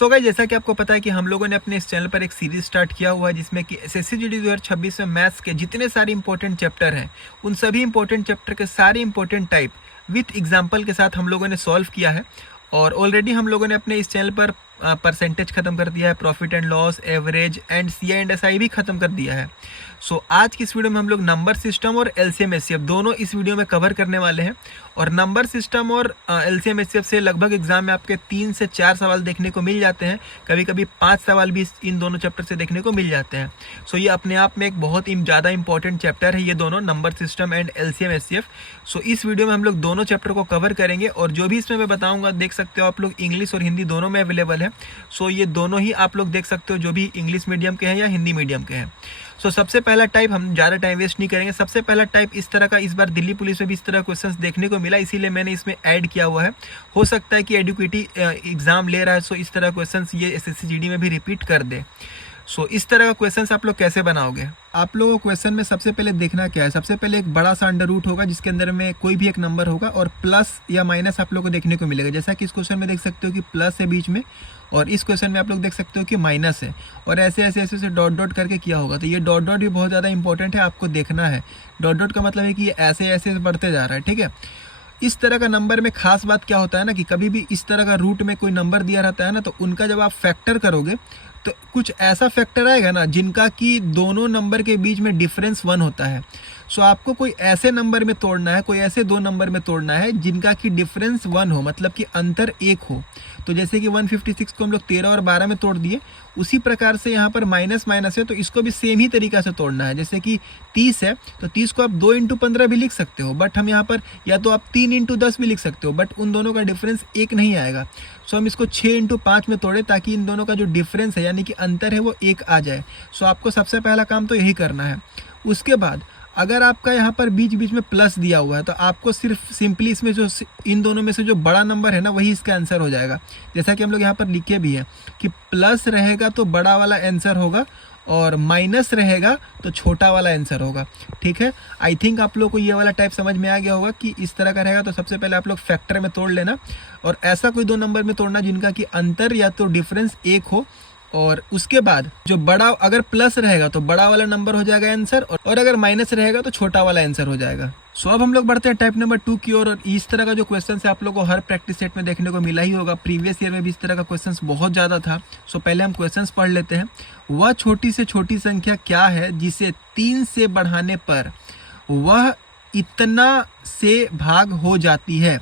So guys, जैसा कि आपको पता है कि हम लोगों ने अपने इस चैनल पर एक सीरीज स्टार्ट किया हुआ है जिसमें कि एसएससी जीडी 2026 में मैथ्स के जितने सारे इंपॉर्टेंट चैप्टर हैं उन सभी इंपॉर्टेंट चैप्टर के सारे इंपॉर्टेंट टाइप विथ एग्जाम्पल के साथ हम लोगों ने सॉल्व किया है। और ऑलरेडी हम लोगों ने अपने इस चैनल पर परसेंटेज खत्म कर दिया है, profit and loss, average and CI and SI भी खत्म कर दिया है। सो आज की इस वीडियो में हम लोग नंबर सिस्टम और एलसीएम एचसीएफ दोनों इस वीडियो में कवर करने वाले हैं। और नंबर सिस्टम और एलसीएम एचसीएफ से लगभग एग्जाम में आपके 3 से 4 सवाल देखने को मिल जाते हैं, कभी कभी 5 सवाल भी इन दोनों चैप्टर से देखने को मिल जाते हैं। सो ये अपने आप में एक बहुत ही ज़्यादा इंपॉर्टेंट चैप्टर है, ये दोनों number system and LCM HCF. So इस वीडियो में हम लोग दोनों चैप्टर को कवर करेंगे और जो भी इसमें मैं बताऊंगा देख सकते हो आप लोग, इंग्लिश और हिंदी दोनों में अवेलेबल है। सो ये दोनों ही आप लोग देख सकते हो, जो भी इंग्लिश मीडियम के हैं या हिंदी मीडियम के हैं। सो सबसे पहला टाइप, हम ज़्यादा टाइम वेस्ट नहीं करेंगे, सबसे पहला टाइप इस तरह का इस बार दिल्ली पुलिस में भी इस तरह क्वेश्चंस देखने को मिला, इसीलिए मैंने इसमें ऐड किया हुआ है। हो सकता है कि एडुकेटी एग्जाम ले रहा है सो इस तरह क्वेश्चंस ये एसएससी जीडी में भी रिपीट कर दे। सो इस तरह का क्वेश्चंस आप लोग कैसे बनाओगे? आप लोगों को क्वेश्चन में सबसे पहले देखना क्या है, सबसे पहले एक बड़ा सा अंडर रूट होगा जिसके अंदर में कोई भी एक नंबर होगा और प्लस या माइनस आप लोग को देखने को मिलेगा। जैसा कि इस क्वेश्चन में देख सकते हो कि प्लस है बीच में, और इस क्वेश्चन में आप लोग देख सकते हो कि माइनस है, और ऐसे ऐसे ऐसे डॉट डॉट करके किया होगा। तो ये डॉट डॉट भी बहुत ज़्यादा इंपॉर्टेंट है, आपको देखना है। डॉट डॉट का मतलब है कि ये ऐसे ऐसे बढ़ते जा रहा है, ठीक है। इस तरह का नंबर में खास बात क्या होता है ना कि कभी भी इस तरह का रूट में कोई नंबर दिया रहता है ना, तो उनका जब आप फैक्टर करोगे तो कुछ ऐसा फैक्टर आएगा ना जिनका कि दोनों नंबर के बीच में डिफरेंस 1 होता है। सो आपको कोई ऐसे नंबर में तोड़ना है, कोई ऐसे दो नंबर में तोड़ना है जिनका कि डिफरेंस 1 हो, मतलब कि अंतर 1 हो। तो जैसे कि 156 को हम लोग 13 और 12 में तोड़ दिए, उसी प्रकार से यहाँ पर माइनस माइनस है तो इसको भी सेम ही तरीका से तोड़ना है। जैसे कि 30 है तो 30 को आप 2 × 15 भी लिख सकते हो, बट हम यहाँ पर या तो आप 3 × 10 भी लिख सकते हो, बट उन दोनों का डिफरेंस 1 नहीं आएगा। सो हम इसको 6 × 5 में तोड़े ताकि इन दोनों का जो डिफरेंस है यानी कि अंतर है वो 1 आ जाए। सो आपको सबसे पहला काम तो यही करना है। उसके बाद अगर आपका यहाँ पर बीच बीच में प्लस दिया हुआ है तो आपको सिर्फ सिंपली इसमें जो इन दोनों में से जो बड़ा नंबर है ना वही इसका आंसर हो जाएगा। जैसा कि हम लोग यहाँ पर लिखे भी हैं कि प्लस रहेगा तो बड़ा वाला आंसर होगा और माइनस रहेगा तो छोटा वाला आंसर होगा, ठीक है। आई थिंक आप लोग को ये वाला टाइप समझ में आ गया होगा कि इस तरह का रहेगा। तो सबसे पहले आप लोग फैक्टर में तोड़ लेना और ऐसा कोई दो नंबर में तोड़ना जिनका कि अंतर या तो डिफरेंस 1 हो, और उसके बाद जो बड़ा अगर प्लस रहेगा तो बड़ा वाला नंबर हो जाएगा आंसर, और अगर माइनस रहेगा तो छोटा वाला आंसर हो जाएगा। सो अब हम लोग बढ़ते हैं टाइप नंबर 2 की ओर। और इस तरह का जो क्वेश्चन है आप लोग को हर प्रैक्टिस सेट में देखने को मिला ही होगा, प्रीवियस ईयर में भी इस तरह का क्वेश्चन बहुत ज़्यादा था। सो पहले हम क्वेश्चन पढ़ लेते हैं। वह छोटी से छोटी संख्या क्या है जिसे 3 से बढ़ाने पर वह इतना से भाग हो जाती है?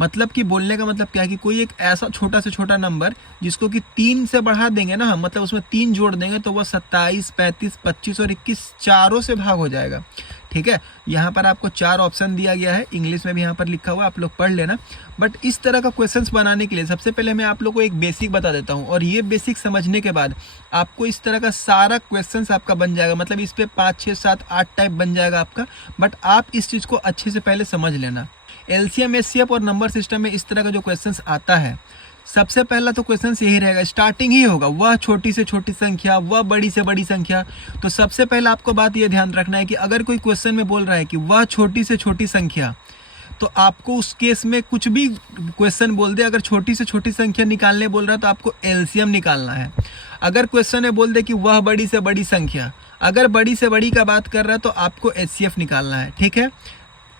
मतलब कि बोलने का मतलब क्या है कि कोई एक ऐसा छोटा से छोटा नंबर जिसको कि 3 से बढ़ा देंगे ना हम, मतलब उसमें 3 जोड़ देंगे तो वह 27, 35, 25 और 21 चारों से भाग हो जाएगा, ठीक है। यहाँ पर आपको 4 ऑप्शन दिया गया है, इंग्लिश में भी यहाँ पर लिखा हुआ, आप लोग पढ़ लेना। बट इस तरह का क्वेश्चंस बनाने के लिए सबसे पहले मैं आप लोग को एक बेसिक बता देता हूँ, और ये बेसिक समझने के बाद आपको इस तरह का सारा क्वेश्चंस आपका बन जाएगा। मतलब इस पर 5, 6, 7, 8 टाइप बन जाएगा आपका। बट आप इस चीज़ को अच्छे से पहले समझ लेना। एलसीएम एचसीएफ और नंबर सिस्टम में इस तरह का जो क्वेश्चंस आता है, सबसे पहला तो क्वेश्चंस यही रहेगा, स्टार्टिंग ही होगा वह छोटी से छोटी संख्या, वह बड़ी से बड़ी संख्या। तो सबसे पहले आपको बात यह ध्यान रखना है कि अगर कोई क्वेश्चन में बोल रहा है कि वह छोटी से छोटी संख्या, तो आपको उस केस में कुछ भी क्वेश्चन बोल दे, अगर छोटी से छोटी संख्या निकालने बोल रहा है तो आपको एलसीएम निकालना है। अगर क्वेश्चन में बोल दे कि वह बड़ी से बड़ी संख्या, अगर बड़ी से बड़ी का बात कर रहा है तो आपको एचसीएफ निकालना है, ठीक है।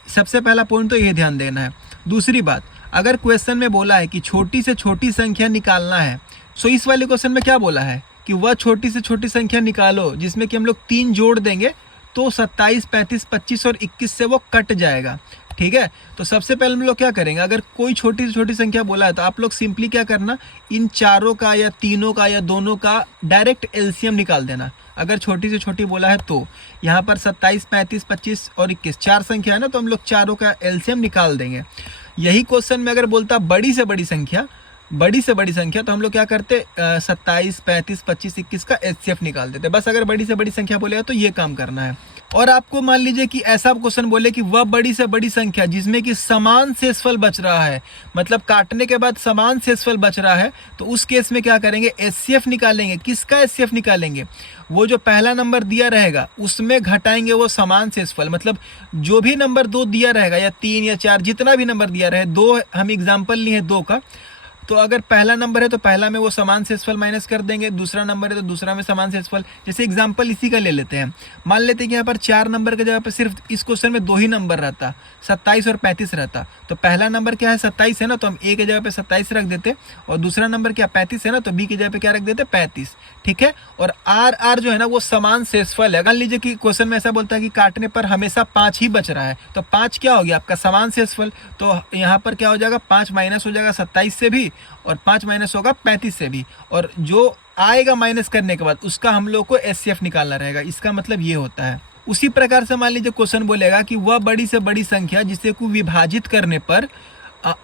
सबसे पहला पॉइंट तो ये ध्यान देना है। दूसरी बात, अगर क्वेश्चन में बोला है कि छोटी से छोटी संख्या निकालना है, सो इस वाले क्वेश्चन में क्या बोला है कि वह छोटी से छोटी संख्या निकालो जिसमें कि हम लोग 3 जोड़ देंगे तो 27, 35, 25 और 21 से वो कट जाएगा, ठीक है। तो सबसे पहले हम लोग क्या करेंगे, अगर कोई छोटी से छोटी संख्या बोला है तो आप लोग सिंपली क्या करना, इन चारों का या तीनों का या दोनों का डायरेक्ट एलसीएम निकाल देना। अगर छोटी से छोटी बोला है तो यहाँ पर 27, 35, 25 और 21 चार संख्या है ना, तो हम लोग चारों का एलसीएम निकाल देंगे। यही क्वेश्चन में अगर बोलता बड़ी से बड़ी संख्या, तो हम लोग क्या करते, 27, 35, 25, 21 का एचसीएफ निकाल देते। बस अगर बड़ी से बड़ी संख्या बोलेगा तो ये काम करना है। और आपको मान लीजिए कि ऐसा क्वेश्चन बोले कि वह बड़ी से बड़ी संख्या जिसमें कि समान शेषफल बच रहा है, मतलब काटने के बाद समान शेषफल बच रहा है, तो उस केस में क्या करेंगे, एचसीएफ निकालेंगे। किसका एचसीएफ निकालेंगे? वो जो पहला नंबर दिया रहेगा उसमें घटाएंगे वो समान शेषफल, मतलब जो भी नंबर 2 दिया रहेगा या 3 या 4 जितना भी नंबर दिया रहे, 2 हम एग्जाम्पल लिए हैं 2 का, तो अगर पहला नंबर है तो पहला में वो समान शेषफल माइनस कर देंगे, दूसरा नंबर है तो दूसरा में समान शेषफल। जैसे एग्जांपल इसी का ले लेते हैं, मान लेते हैं कि यहाँ पर 4 नंबर के जगह पर सिर्फ इस क्वेश्चन में 2 ही नंबर रहता, 27 और 35 रहता। तो पहला नंबर क्या है 27 है ना, तो हम ए की जगह पे 27 रख देते, और दूसरा नंबर क्या 35 है ना, तो बी की जगह पे क्या रख देते 35। ठीक है, और आर आर जो है ना वो समान शेषफल है। मान लीजिए कि क्वेश्चन में ऐसा बोलता है कि काटने पर हमेशा 5 ही बच रहा है, तो 5 क्या हो गया आपका समान शेषफल। तो यहाँ पर क्या हो जाएगा 5 माइनस हो जाएगा 27 से भी, और 5 माइनस होगा 35 से भी, और जो आएगा माइनस करने के बाद उसका हम लोग को एचसीएफ निकालना रहेगा। इसका मतलब ये होता है। उसी प्रकार से मान लीजिए क्वेश्चन बोलेगा कि वह बड़ी से बड़ी संख्या जिसे को विभाजित करने पर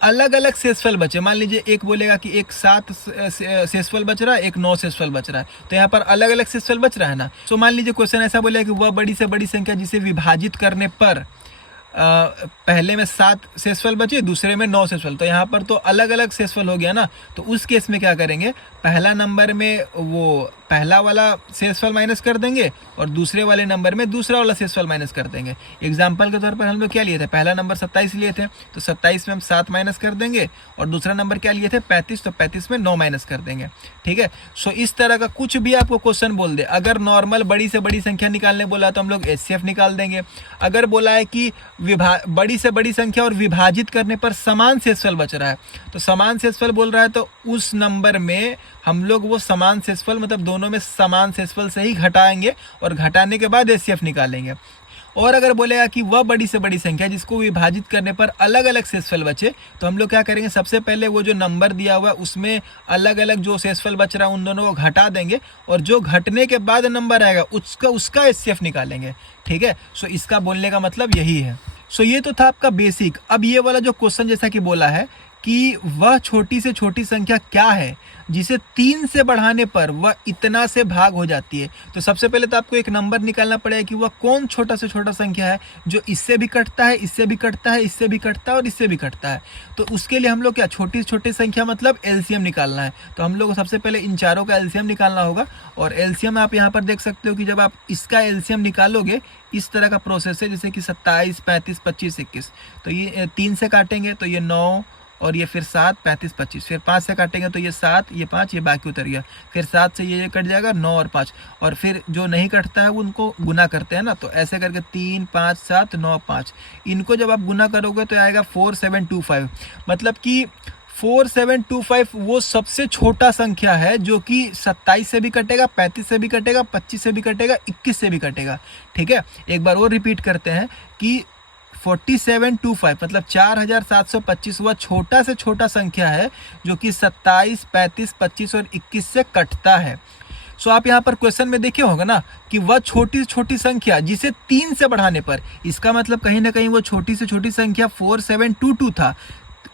अलग अलग शेषफल बचे। मान लीजिए एक बोलेगा कि एक 7 शेषफल बच रहा है, एक 9 शेषफल बच रहा है, तो यहाँ पर अलग अलग शेषफल बच रहा है ना। तो मान लीजिए क्वेश्चन ऐसा बोलेगा कि वह बड़ी से बड़ी संख्या जिसे विभाजित करने पर पहले में 7 शेषफल बचे, दूसरे में 9 शेषफल, तो यहाँ पर तो अलग अलग शेषफल हो गया ना। तो उस केस में क्या करेंगे, पहला नंबर में वो पहला वाला शेषफल माइनस कर देंगे और दूसरे वाले नंबर में दूसरा वाला शेषफल माइनस कर देंगे। एग्जाम्पल के तौर पर हम लोग क्या लिए थे, पहला नंबर 27 लिए थे, तो 27 में हम 7 माइनस कर देंगे, और दूसरा नंबर क्या लिए थे 35, तो 35 में 9 माइनस कर देंगे। ठीक है, सो इस तरह का कुछ भी आपको क्वेश्चन बोल दे, अगर नॉर्मल बड़ी से बड़ी संख्या निकालने बोला तो हम लोग एचसीएफ निकाल देंगे। अगर बोला है कि बड़ी से बड़ी संख्या और विभाजित करने पर समान शेषफल बच रहा है, तो समान शेषफल बोल रहा है तो उस नंबर में हम लोग वो समान शेषफल मतलब दोनों में समान शेषफल से ही घटाएंगे, और घटाने के बाद एचसीएफ निकालेंगे। और अगर बोलेगा कि वह बड़ी से बड़ी संख्या जिसको विभाजित करने पर अलग अलग शेषफल बचे, तो हम लोग क्या करेंगे, सबसे पहले वो जो नंबर दिया हुआ है उसमें अलग अलग जो शेषफल बच रहा है उन दोनों को घटा देंगे, और जो घटने के बाद नंबर आएगा उसका एचसीएफ निकालेंगे। ठीक है, सो इसका बोलने का मतलब यही है। सो ये तो था आपका बेसिक। अब ये वाला जो क्वेश्चन जैसा कि बोला है कि वह छोटी से छोटी संख्या क्या है जिसे 3 से बढ़ाने पर वह इतना से भाग हो जाती है। तो सबसे पहले तो आपको एक नंबर निकालना पड़ेगा कि वह कौन छोटा से छोटा संख्या है जो इससे भी कटता है, इससे भी कटता है, इससे भी कटता है और इससे भी कटता है। तो उसके लिए हम लोग क्या छोटी छोटी संख्या मतलब एलसीएम निकालना है। तो हम लोग को सबसे पहले इन चारों का एलसीएम निकालना होगा, और एलसीएम आप यहाँ पर देख सकते हो कि जब आप इसका एलसीएम निकालोगे इस तरह का प्रोसेस है, जैसे कि 27, 35, 25, 21। तो ये 3 से काटेंगे तो ये 9, और ये फिर 7, 35, 25, फिर 5 से काटेंगे तो ये 7, ये 5, ये बाकी उतर गया, फिर 7 से ये कट जाएगा 9 और 5, और फिर जो नहीं कटता है वो उनको गुना करते हैं ना। तो ऐसे करके 3, 5, 7, 9, 5, इनको जब आप गुना करोगे तो आएगा 4725। मतलब कि 4725 वो सबसे छोटा संख्या है जो कि 27 से भी कटेगा, 35 से भी कटेगा, 25 से भी कटेगा, 21 से भी कटेगा। ठीक है, एक बार और रिपीट करते हैं कि 4725 मतलब 4725 वह छोटा से छोटा संख्या है जो कि 27, 35, 25 और 21 से कटता है। सो आप यहाँ पर क्वेश्चन में देखे होगा ना कि वह छोटी छोटी संख्या जिसे 3 से बढ़ाने पर, इसका मतलब कहीं ना कहीं वो छोटी से छोटी संख्या 4722 था,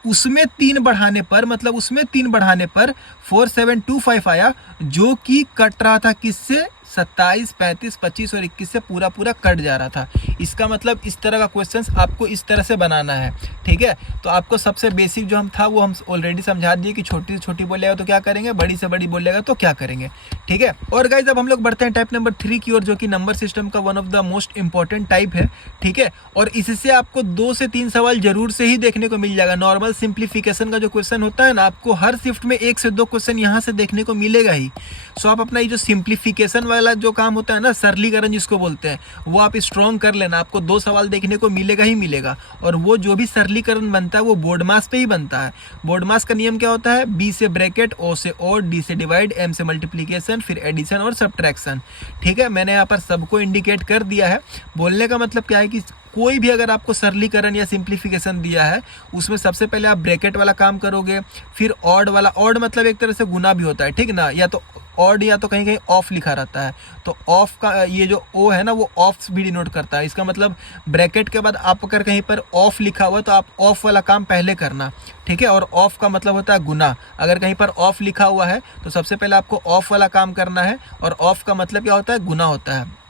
उसमें 3 बढ़ाने पर मतलब उसमें 3 बढ़ाने पर 4725 आया, जो कि कट रहा था किससे, 27, 35, 25 और 21 से पूरा पूरा कट जा रहा था। इसका मतलब इस तरह का क्वेश्चंस आपको इस तरह से बनाना है। ठीक है, तो आपको सबसे बेसिक जो हम था वो हम ऑलरेडी समझा दिए कि छोटी से छोटी बोलेगा तो क्या करेंगे, बड़ी से बड़ी बोलेगा तो क्या करेंगे। ठीक है, और गाइज अब हम लोग बढ़ते हैं टाइप नंबर 3 की ओर, जो कि नंबर सिस्टम का one of the most important type है। ठीक है, और इससे आपको 2 से 3 सवाल जरूर से ही देखने को मिल जाएगा। नॉर्मल सिंप्लीफिकेशन का जो क्वेश्चन होता है ना, आपको हर शिफ्ट में 1 से 2 क्वेश्चन यहाँ से देखने को मिलेगा ही। सो आप अपना ये जो सिंप्लीफिकेशन वाला जो काम होता है ना, सरलीकरण जिसको बोलते हैं, वो आप स्ट्रॉन्ग कर लेना, आपको 2 सवाल देखने को मिलेगा ही मिलेगा। और वो जो भी सरलीकरण बनता है वो बोर्ड मास पे ही बनता है। बोर्ड मास का नियम क्या होता है, बी से ब्रैकेट, ओ से ओड, डी से डिवाइड, एम से मल्टीप्लीकेशन, फिर एडिशन और सब्ट्रैक्शन। ठीक है, मैंने यहाँ पर सबको इंडिकेट कर दिया है। बोलने का मतलब क्या है कि कोई भी अगर आपको सरलीकरण या सिंप्लीफिकेशन दिया है उसमें सबसे पहले आप ब्रैकेट वाला काम करोगे, फिर ऑड वाला, ऑड मतलब एक तरह से गुना भी होता है, ठीक ना, या तो ऑड या तो कहीं कहीं ऑफ लिखा रहता है, तो ऑफ का ये जो ओ है ना वो ऑफ भी डिनोट करता है। इसका मतलब ब्रैकेट के बाद आप अगर कहीं पर ऑफ लिखा हुआ तो आप ऑफ वाला काम पहले करना। ठीक है, और ऑफ का मतलब होता है गुना। अगर कहीं पर ऑफ लिखा हुआ है तो सबसे पहले आपको ऑफ वाला काम करना है, और ऑफ का मतलब क्या होता है, गुना होता है।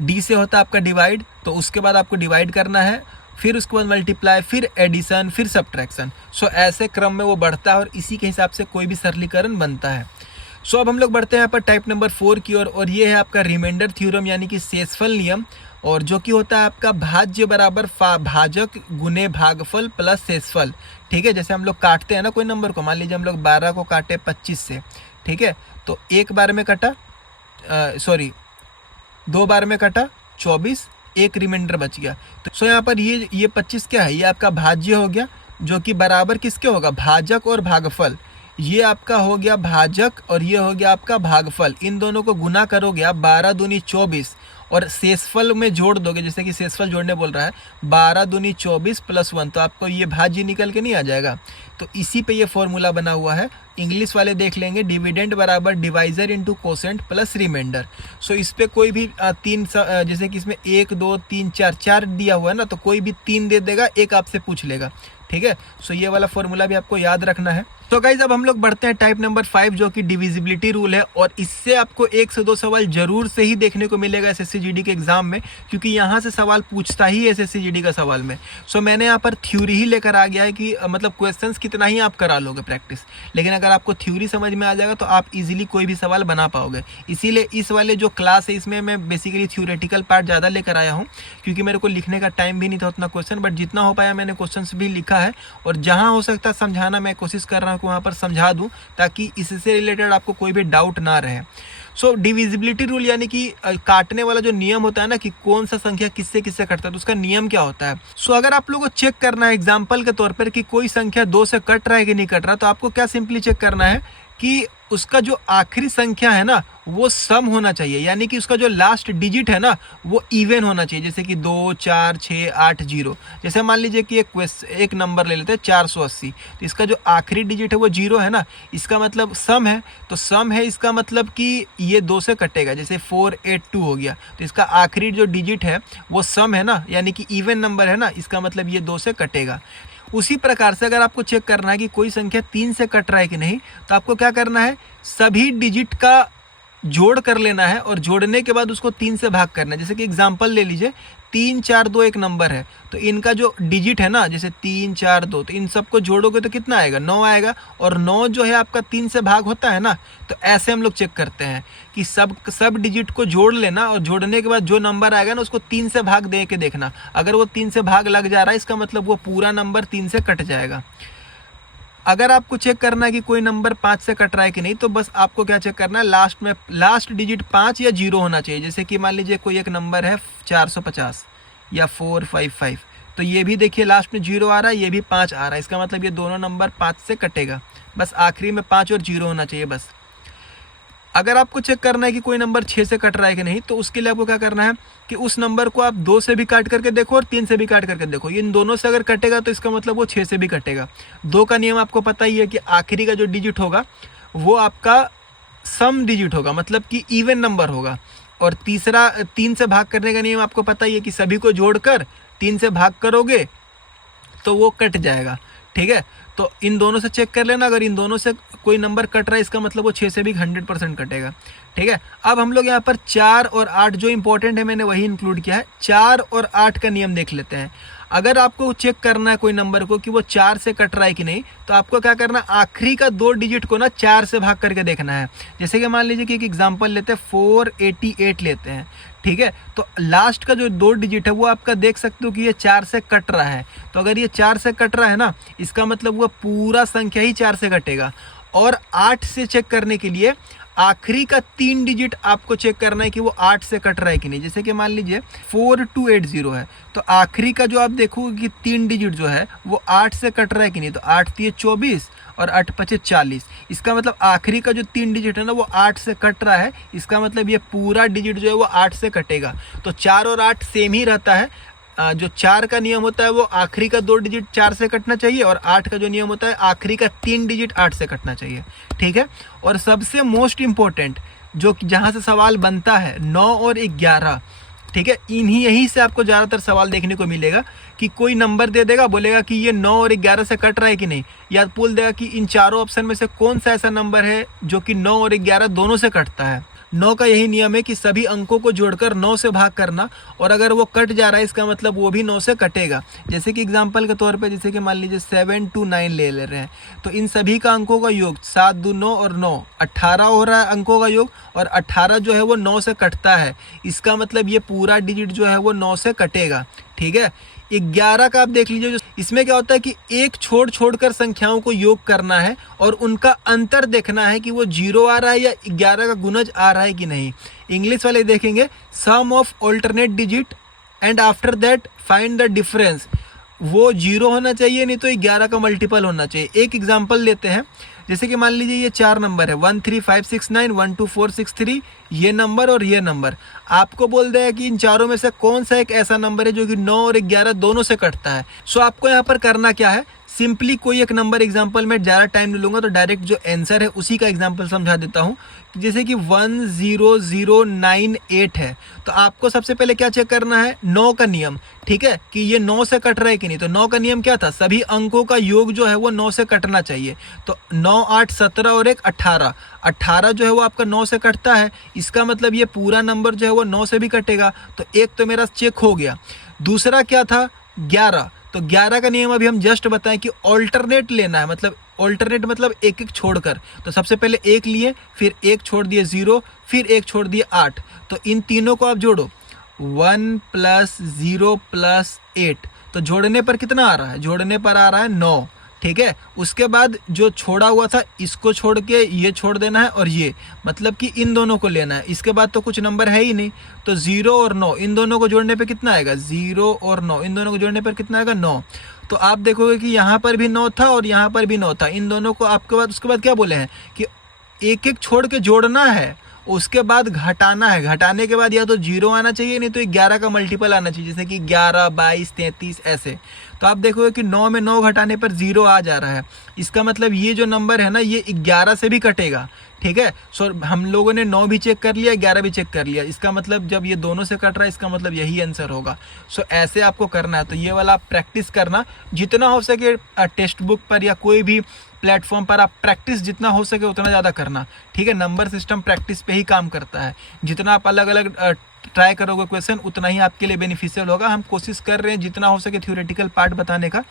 डी से होता है आपका डिवाइड, तो उसके बाद आपको डिवाइड करना है, फिर उसके बाद मल्टीप्लाई, फिर एडिशन, फिर सब्ट्रैक्शन। सो ऐसे क्रम में वो बढ़ता है और इसी के हिसाब से कोई भी सरलीकरण बनता है। सो अब हम लोग बढ़ते हैं यहाँ पर टाइप नंबर 4 की ओर, और ये है आपका रिमाइंडर थ्योरम यानी कि शेषफल नियम। और जो कि होता है आपका भाज्य बराबर भाजक गुने भागफल प्लस शेषफल। ठीक है, जैसे हम लोग काटते हैं ना कोई नंबर को, मान लीजिए हम लोग 12 को काटे 25 से, ठीक है, तो एक बार में कटा, सॉरी 2 बार में कटा 24, एक रिमाइंडर बच गया। तो सो यहाँ पर ये 25 क्या है, ये आपका भाज्य हो गया, जो कि बराबर किसके होगा, भाजक और भागफल। ये आपका हो गया भाजक और ये हो गया आपका भागफल। इन दोनों को गुना करोगे आप 12 दूनी 24 और शेषफल में जोड़ दोगे, जैसे कि शेषफल जोड़ने बोल रहा है, 12 दूनी 24 प्लस 1, तो आपको ये भाज्य निकल के नहीं आ जाएगा। तो इसी पे ये फॉर्मूला बना हुआ है। इंग्लिश वाले देख लेंगे, डिविडेंड बराबर divisor into quotient plus remainder. So इस पे कोई भी जैसे कि इसमें 1 2 3 4 दिया हुआ है ना, तो कोई भी 3 दे देगा, एक आपसे पूछ लेगा। ठीक है, सो ये वाला फॉर्मूला भी आपको याद रखना है। तो गाइज अब हम लोग बढ़ते हैं टाइप नंबर 5, जो कि डिविजिबिलिटी रूल है, और इससे आपको 1 से 2 सवाल जरूर से ही देखने को मिलेगा एसएससी जीडी के एग्जाम में, क्योंकि यहाँ से सवाल पूछता ही एसएससी जीडी का सवाल में। सो मैंने यहाँ पर थ्योरी ही लेकर आ गया है कि मतलब क्वेश्चंस कितना ही आप करा लोगे प्रैक्टिस, लेकिन अगर आपको थ्योरी समझ में आ जाएगा तो आप इजीली कोई भी सवाल बना पाओगे। इसीलिए इस वाले जो क्लास है इसमें मैं बेसिकली थ्योरेटिकल पार्ट ज़्यादा लेकर आया हूँ, क्योंकि मेरे को लिखने का टाइम भी नहीं था उतना क्वेश्चन, बट जितना हो पाया मैंने क्वेश्चन भी लिखा है, और जहाँ हो सकता है समझाना मैं कोशिश कर रहा हूँ कि वहाँ पर समझा दूँ, ताकि इससे रिलेटेड आपको कोई भी डाउट ना रहे। सो डिविजिबिलिटी रूल यानी कि काटने वाला जो नियम होता है ना, कि कौन सा संख्या किससे किससे कटता है, तो उसका नियम क्या होता है। सो अगर आप लोगों को चेक करना है एग्जाम्पल के तौर पर कि कोई संख्या 2 से कट रहा है कि नहीं कट रहा, तो आपको क्या सिंपली चेक करना है कि उसका जो आखिरी संख्या है ना वो सम होना चाहिए, यानी कि उसका जो लास्ट डिजिट है ना वो इवन होना चाहिए। जैसे कि 2 4 6 8 0, जैसे मान लीजिए कि एक नंबर ले लेते हैं 480, तो इसका जो आखिरी डिजिट है वो 0 है ना, इसका मतलब सम है, तो सम है इसका मतलब कि ये 2 से कटेगा। जैसे 482 हो गया, तो इसका आखिरी जो डिजिट है वो सम है ना, यानी कि इवन नंबर है ना, इसका मतलब ये 2 से कटेगा। उसी प्रकार से अगर आपको चेक करना है कि कोई संख्या 3 से कट रहा है कि नहीं, तो आपको क्या करना है, सभी डिजिट का जोड़ कर लेना है, और जोड़ने के बाद उसको 3 से भाग करना है। जैसे कि एग्जांपल ले लीजिए, 3 4 2 एक नंबर है, तो इनका जो डिजिट है ना, जैसे 3 4 2, तो इन सबको जोड़ोगे तो कितना आएगा, 9 आएगा, और 9 जो है आपका 3 से भाग होता है ना, तो ऐसे हम लोग चेक करते हैं कि सब डिजिट को जोड़ लेना, और जोड़ने के बाद जो नंबर आएगा ना उसको 3 से भाग दे के देखना। अगर वो 3 से भाग लग जा रहा है, इसका मतलब वो पूरा नंबर 3 से कट जाएगा। अगर आपको चेक करना है कि कोई नंबर 5 से कट रहा है कि नहीं, तो बस आपको क्या चेक करना है, लास्ट डिजिट 5 या 0 होना चाहिए। जैसे कि मान लीजिए कोई एक नंबर है 450 या 455, तो ये भी देखिए लास्ट में 0 आ रहा है, ये भी 5 आ रहा है, इसका मतलब ये दोनों नंबर 5 से कटेगा। बस आखिरी में 5 और 0 होना चाहिए बस। अगर आपको चेक करना है कि कोई नंबर 6 से कट रहा है कि नहीं, तो उसके लिए आपको क्या करना है कि उस नंबर को आप 2 से भी काट करके देखो और 3 से भी काट करके देखो। इन दोनों से अगर कटेगा तो इसका मतलब वो 6 से भी कटेगा। 2 का नियम आपको पता ही है कि आखिरी का जो डिजिट होगा वो आपका सम डिजिट होगा, मतलब कि इवन नंबर होगा। और तीसरा 3 से भाग करने का नियम आपको पता ही है कि सभी को जोड़कर 3 से भाग करोगे तो वो कट जाएगा। ठीक है, तो इन दोनों से चेक कर लेना, अगर इन दोनों से कोई नंबर कट रहा है इसका मतलब वो 6 से भी 100% कटेगा। ठीक है, अब हम लोग यहाँ पर 4 और 8 जो इंपॉर्टेंट है मैंने वही इंक्लूड किया है। 4 और 8 का नियम देख लेते हैं। अगर आपको चेक करना है कोई नंबर को कि वो 4 से कट रहा है कि नहीं, तो आपको क्या करना है, आखिरी का 2 डिजिट को ना 4 से भाग करके देखना है। जैसे कि मान लीजिए कि एक एग्जांपल लेते हैं, 488 लेते हैं। ठीक है, तो लास्ट का जो 2 डिजिट है वो आपका देख सकते हो कि ये 4 से कट रहा है। तो अगर ये 4 से कट रहा है ना, इसका मतलब वो पूरा संख्या ही 4 से कटेगा। और 8 से चेक करने के लिए आखिरी का 3 डिजिट आपको चेक करना है कि वो 8 से कट रहा है कि नहीं। जैसे कि मान लीजिए 4280 है, तो आखिरी का जो आप देखोगे कि 3 डिजिट जो है वो 8 से कट रहा है कि नहीं, तो 8 3 24 और 8 5 40। इसका मतलब आखिरी का जो 3 डिजिट है ना वो 8 से कट रहा है, इसका मतलब ये पूरा डिजिट जो है वो 8 से कटेगा। तो 4 और 8 सेम ही रहता है। जो 4 का नियम होता है वो आखिरी का 2 डिजिट 4 से कटना चाहिए, और 8 का जो नियम होता है आखिरी का 3 डिजिट 8 से कटना चाहिए। ठीक है, और सबसे मोस्ट इंपॉर्टेंट जो जहां से सवाल बनता है 9 और 11। ठीक है, यहीं से आपको ज़्यादातर सवाल देखने को मिलेगा कि कोई नंबर दे देगा, बोलेगा कि ये 9 और 11 से कट रहा है कि नहीं, या बोल देगा कि इन चारों ऑप्शन में से कौन सा ऐसा नंबर है जो कि 9 और 11 दोनों से कटता है। 9 का यही नियम है कि सभी अंकों को जोड़कर 9 से भाग करना, और अगर वो कट जा रहा है इसका मतलब वो भी 9 से कटेगा। जैसे कि एग्जांपल के तौर पे, जैसे कि मान लीजिए 7 to 9 ले रहे हैं, तो इन सभी का अंकों का योग 7 2 9 और 9 18 हो रहा है अंकों का योग, और 18 जो है वो 9 से कटता है, इसका मतलब ये पूरा डिजिट जो है वो 9 से कटेगा। ठीक है। 11 का आप देख लीजिए, जो इसमें क्या होता है कि एक छोड़ छोड़कर संख्याओं को योग करना है और उनका अंतर देखना है कि वो 0 आ रहा है या 11 का गुणज आ रहा है कि नहीं। इंग्लिश वाले देखेंगे sum of alternate digit and after that find the difference, वो 0 होना चाहिए, नहीं तो 11 का मल्टीपल होना चाहिए। एक एग्जांपल लेते हैं, जैसे कि मान लीजिए ये 4 नंबर है 1 3 5 6 9 1 2 4 6 3, ये नंबर और ये नंबर। आपको बोल दिया है कि इन चारों में से कौन सा एक ऐसा नंबर है जो कि 9 और 11 दोनों से कटता है। सो आपको यहाँ पर करना क्या है, सिंपली कोई एक नंबर एग्जांपल में ज़्यादा टाइम नहीं लूंगा, तो डायरेक्ट जो आंसर है उसी का एग्जांपल समझा देता हूँ। जैसे कि 10098 है, तो आपको सबसे पहले क्या चेक करना है, 9 का नियम। ठीक है, कि ये 9 से कट रहा है कि नहीं। तो 9 का नियम क्या था, सभी अंकों का योग जो है वो 9 से कटना चाहिए। तो 9 8 17 और 1 18, 18 जो है वो आपका 9 से कटता है, इसका मतलब ये पूरा नंबर जो है वो 9 से भी कटेगा। तो एक तो मेरा चेक हो गया। दूसरा क्या था, 11। तो 11 का नियम अभी हम जस्ट बताएं कि ऑल्टरनेट लेना है, मतलब ऑल्टरनेट मतलब एक एक छोड़कर। तो सबसे पहले 1 लिए, फिर 1 छोड़ दिए 0, फिर 1 छोड़ दिए 8। तो इन तीनों को आप जोड़ो, 1 + 0 + 8, तो जोड़ने पर कितना आ रहा है, जोड़ने पर आ रहा है 9। ठीक है। उसके बाद जो छोड़ा हुआ था इसको छोड़ के ये छोड़ देना है, और ये मतलब कि इन दोनों को लेना है। इसके बाद तो कुछ नंबर है ही नहीं, तो 0 और 9 इन दोनों को जोड़ने पे कितना आएगा, 0 और 9 इन दोनों को जोड़ने पर कितना आएगा, 9। तो आप देखोगे कि यहाँ पर भी 9 था और यहाँ पर भी 9 था, इन दोनों को आपके बाद उसके बाद क्या बोले हैं कि एक एक छोड़ के जोड़ना है, उसके बाद घटाना है। घटाने के बाद या तो 0 आना चाहिए, नहीं तो 11 का मल्टीपल आना चाहिए, जैसे कि 11 22 33 ऐसे। तो आप देखोगे कि 9 में 9 घटाने पर 0 आ जा रहा है, इसका मतलब ये जो नंबर है ना ये 11 से भी कटेगा। ठीक है। सो हम लोगों ने 9 भी चेक कर लिया, 11 भी चेक कर लिया, इसका मतलब जब ये दोनों से कट रहा है इसका मतलब यही आंसर होगा। सो ऐसे आपको करना है। तो ये वाला आप प्रैक्टिस करना जितना हो सके, टेक्स्ट बुक पर या कोई भी प्लेटफॉर्म पर आप प्रैक्टिस जितना हो सके उतना ज़्यादा करना। ठीक है। नंबर सिस्टम प्रैक्टिस पे ही काम करता है। जितना आप अलग अलग ट्राई करोगे क्वेश्चन, उतना ही आपके लिए बेनिफिशियल होगा। हम कोशिश कर रहे हैं जितना हो सके थ्योरेटिकल पार्ट बताने का।